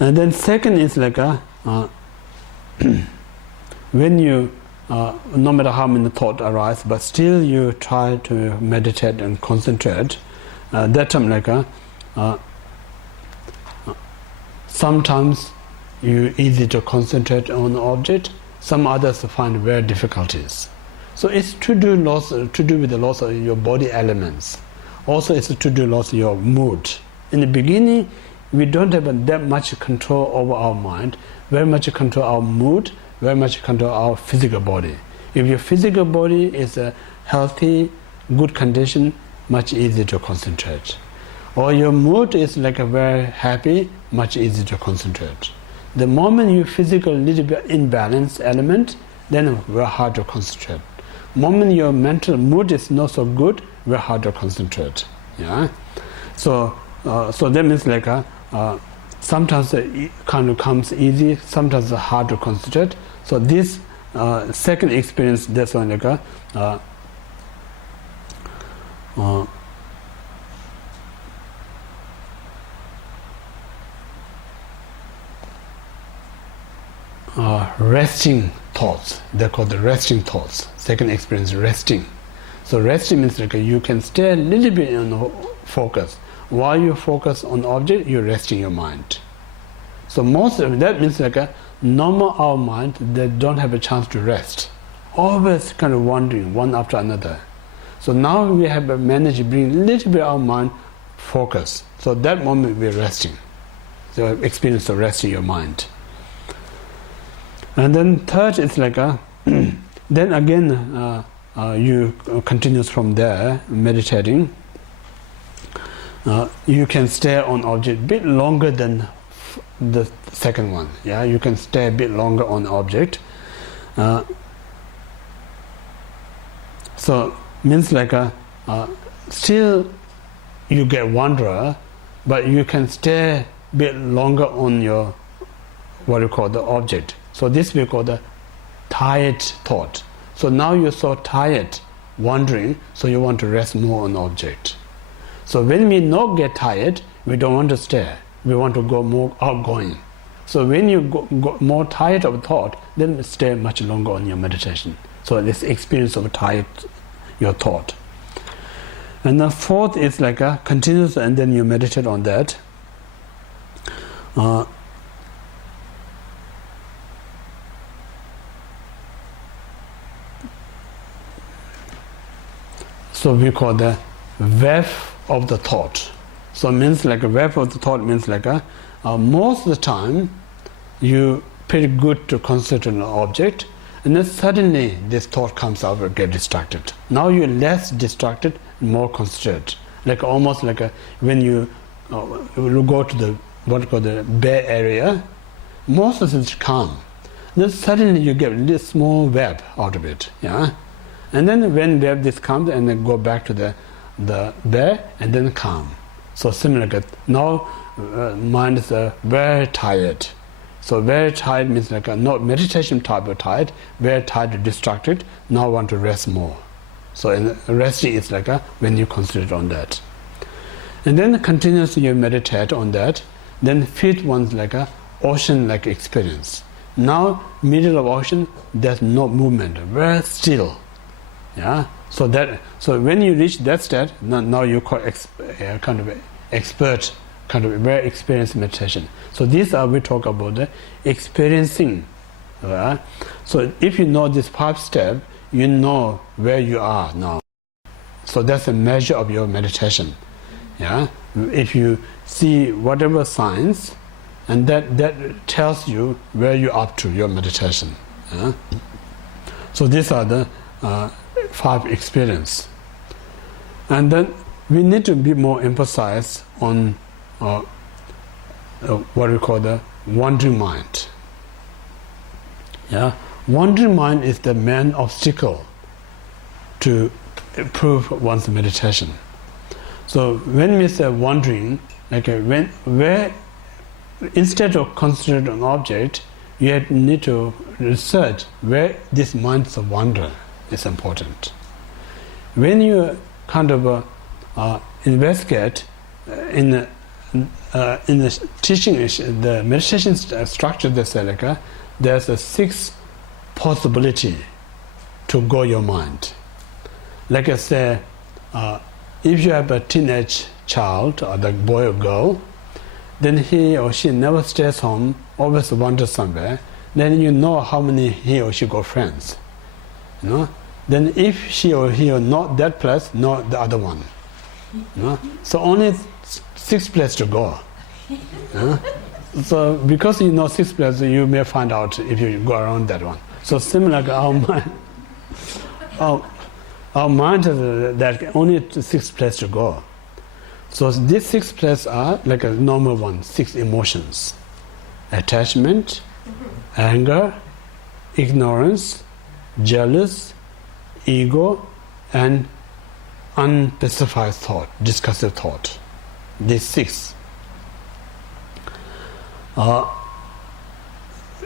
And then second is like when you no matter how many thoughts arise, but still you try to meditate and concentrate. That time like sometimes you easy to concentrate on the object. Some others find very difficulties. So it's to do with the loss of your body elements. Also, it's to do loss of your mood. In the beginning, we don't have that much control over our mind. Very much control our mood. Very much control our physical body. If your physical body is a healthy, good condition, much easier to concentrate. Or your mood is like a very happy, much easier to concentrate. The moment you physical little bit imbalanced element, then very hard to concentrate. Moment your mental mood is not so good, very hard to concentrate. Yeah. So that means like sometimes it kind of comes easy, sometimes it's hard to concentrate. So this second experience, that's one like resting thoughts. They're called the resting thoughts. Second experience, resting. So resting means like you can stay a little bit on focus. While you focus on object, you're resting your mind. So most of that means like a normal our mind, they don't have a chance to rest. Always kind of wandering one after another. So now we have managed to bring a little bit our mind focus. So that moment we're resting. So experience of resting your mind. And then third is like then again you continues from there meditating. You can stay on object a bit longer than the second one. Yeah, you can stay a bit longer on object. So means like still you get wanderer, but you can stay a bit longer on your what you call the object. So this we call the tired thought. So now you're so tired, wandering, so you want to rest more on the object. So when we not get tired, we don't want to stay. We want to go more outgoing. So when you go more tired of thought, then stay much longer on your meditation. So this experience of tired, your thought. And the fourth is like a continuous, and then you meditate on that. So we call the wave of the thought. So it means like a wave of the thought means like most of the time you pretty good to concentrate on an object, and then suddenly this thought comes out and get distracted. Now you're less distracted, more concentrated. Like almost like when you go to the what you call the Bay Area, most of it's calm. Then suddenly you get a little small wave out of it. Yeah. And then when wave this comes, and then go back to the Bay, and then calm. So similar. Now mind is very tired. So very tired means like not meditation type of tired, very tired, distracted. Now want to rest more. So in resting is like when you concentrate on that. And then continuously you meditate on that. Then fifth one's like a ocean-like experience. Now middle of ocean, there's no movement, very still. Yeah. So when you reach that state, now you call kind of expert, kind of very experienced meditation. So these are we talk about the experiencing. Right? So if you know this 5 step, you know where you are now. So that's a measure of your meditation. Yeah. If you see whatever signs, and that tells you where you're up to your meditation. Yeah? So these are the 5 experience. And then we need to be more emphasized on what we call the wandering mind. Yeah, wandering mind is the main obstacle to improve one's meditation. So when we say wandering, like where instead of concentrating on object, you need to research where this mind's wander is important. When you kind of investigate in in the teaching, the meditation structure, they say like there's a 6 possibility to go your mind. Like I say, if you have a teenage child, or the boy or girl, then he or she never stays home, always wanders somewhere, then you know how many he or she got friends. You know? Then if she or he are not that place, not the other one. You know? So only 6 places to go. You know? So because you know 6 places, you may find out if you go around that one. So similar like our mind, our mind is that only 6 places to go. So these 6 places are like a normal one, 6 emotions: attachment, anger, ignorance, jealous, ego, and unspecified thought, discursive thought. These 6.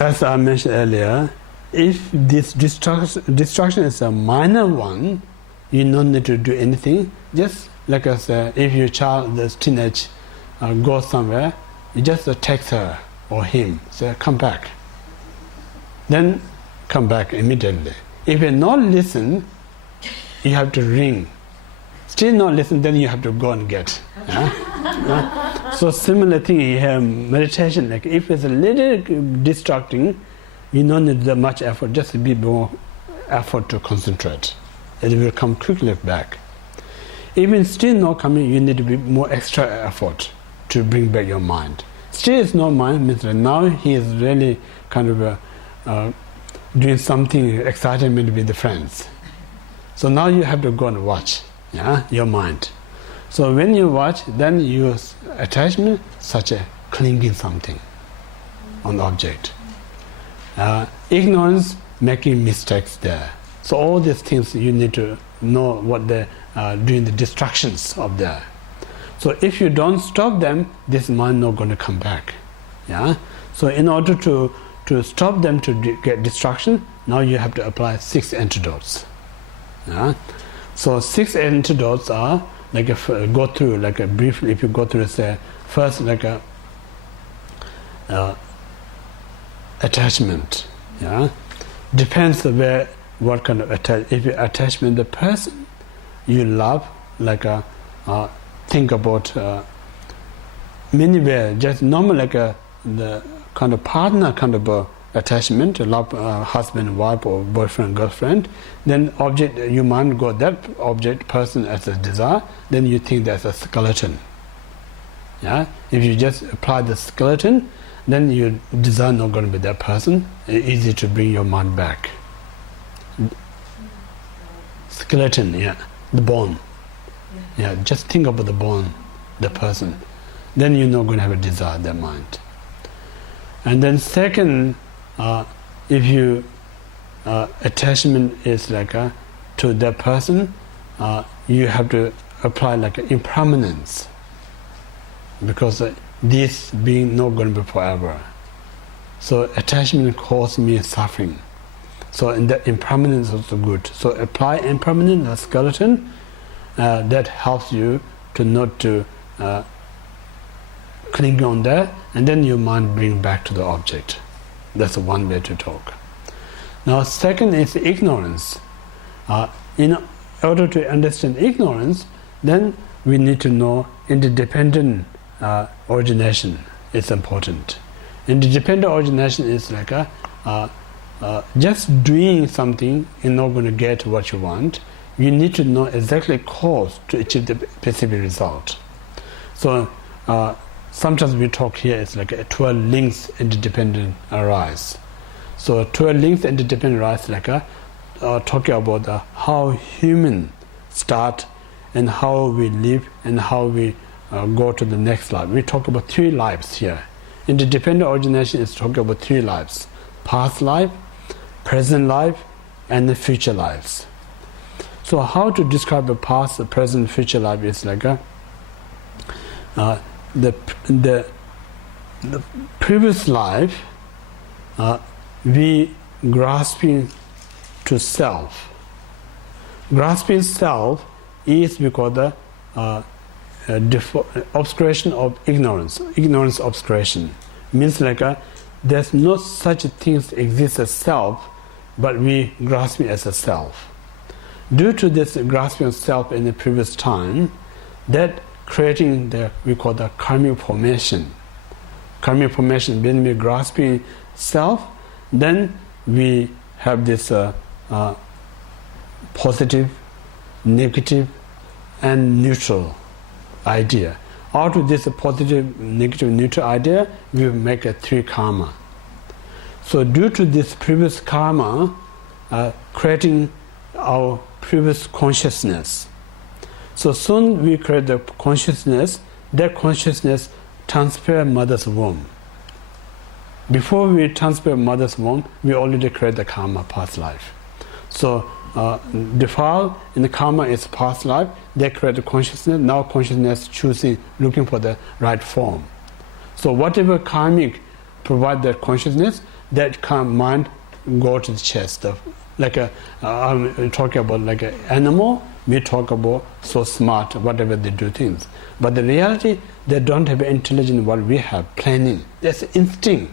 As I mentioned earlier, if this distraction is a minor one, you don't need to do anything. Just like I said, if your child, this teenage, goes somewhere, you just text her or him, say, come back. Then come back immediately. If you not listen, you have to ring. Still not listen, then you have to go and get. So similar thing here, meditation, like if it's a little distracting, you don't need that much effort, just be more effort to concentrate. It will come quickly back. Even still not coming, you need to be more extra effort to bring back your mind. Still it's not mind, means that now he is really kind of doing something exciting with the friends. So now you have to go and watch, your mind. So when you watch, then you attachment, such a clinging something on the object. Ignorance, making mistakes there. So all these things you need to know what they're doing, the distractions of there. So if you don't stop them, this mind not going to come back. So in order to stop them to get distraction, now you have to apply 6 antidotes. So 6 antidotes are like go through like a briefly. If you go through, say first like a attachment. Depends where what kind of if you attachment the person you love, like think about many ways, just normal like the kind of partner kind of attachment, love, husband, wife, or boyfriend, girlfriend. Then object, you mind got that object, person as a desire, then you think that's a skeleton. If you just apply the skeleton, then your desire not going to be that person. It's easy to bring your mind back. Skeleton, the bone. Just think about the bone, the person. Then you're not going to have a desire, that mind. And then second, if you attachment is like to that person, you have to apply like impermanence, because this being not going to be forever. So attachment causes me suffering. So in that impermanence is also good. So apply impermanence, a skeleton, that helps you to not to cling on there, and then your mind bring back to the object. That's one way to talk. Now second is ignorance. In order to understand ignorance, then we need to know interdependent origination is important. Interdependent origination is like just doing something is not going to get what you want. You need to know exactly cause to achieve the specific result. So sometimes we talk here, it's like 12 links interdependent arise. So 12 links interdependent arise, like talking about how human start and how we live and how we go to the next life. We talk about 3 lives here. Interdependent origination is talking about 3 lives: past life, present life, and the future lives. So how to describe the past, the present, future life is like the previous life, we grasping to self. Grasping self is because obscuration of ignorance. Ignorance obscuration means like there's no such things exist as self, but we grasp it as a self. Due to this grasping of self in the previous time, that creating we call the karmic formation. Karmic formation, when we grasping self, then we have this positive, negative, and neutral idea. Out of this positive, negative, neutral idea, we make a 3 karma. So due to this previous karma, creating our previous consciousness. So soon we create the consciousness, that consciousness transfer mother's womb. Before we transfer mother's womb, we already create the karma, past life. So default in the karma is past life, they create the consciousness, now consciousness choosing, looking for the right form. So whatever karmic provide that consciousness, that mind go to the chest. Like I'm talking about like an animal, we talk about so smart, whatever they do things. But the reality, they don't have intelligence what we have, planning. That's instinct.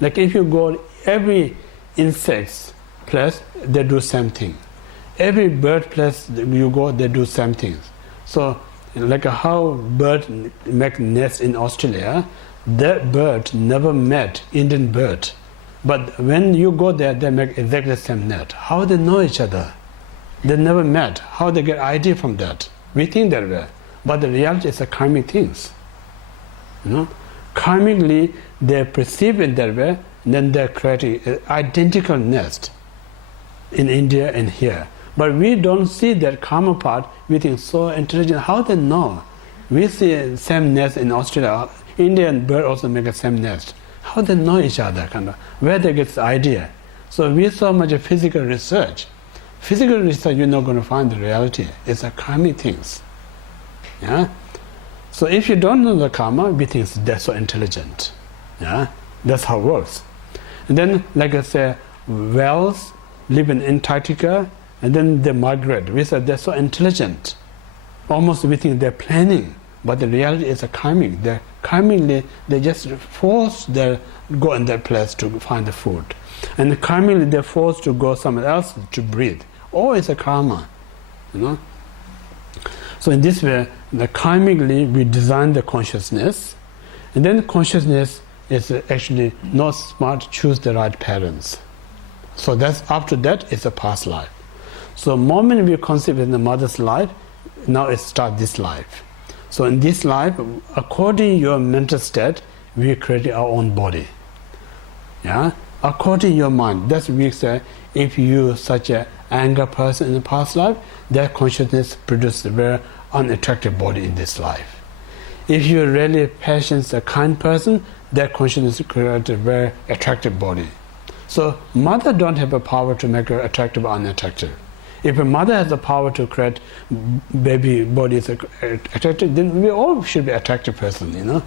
Like if you go, every insect's place, they do same thing. Every bird place you go, they do same things. So like how bird make nest in Australia, that bird never met Indian bird. But when you go there, they make exactly the same net. How they know each other? They never met. How they get idea from that? We think that way. But the reality is a karmic things. You know? Karmically, they perceive it that way, then they're creating an identical nest in India and here. But we don't see that karma part. We think so intelligent. How they know? We see same nest in Australia. Indian bird also make the same nest. How they know each other, kind of, where they get the idea. So we so much physical research. Physical research, you're not going to find the reality. It's a karmic things. Yeah. So if you don't know the karma, we think they're so intelligent. Yeah. That's how it works. And then, like I say, whales live in Antarctica, and then they migrate. We said they're so intelligent. Almost we think they're planning, but the reality is a karmic. They're karmically, they just force their go in that place to find the food, and karmically they're forced to go somewhere else to breathe. Oh, it's a karma, you know. So in this way, the karmically we design the consciousness, and then consciousness is actually not smart. Choose the right parents. So that's after that it's a past life. So moment we conceive in the mother's life, now it starts this life. So in this life, according to your mental state, we create our own body. Yeah? According to your mind, that's what we say, if you such an anger person in the past life, that consciousness produces a very unattractive body in this life. If you're really patient, a kind person, that consciousness creates a very attractive body. So mother don't have a power to make her attractive or unattractive. If a mother has the power to create baby bodies attractive, then we all should be attractive person, you know.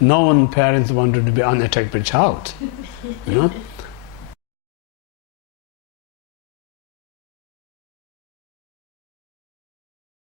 No one parents wanted to be unattractive child, you know.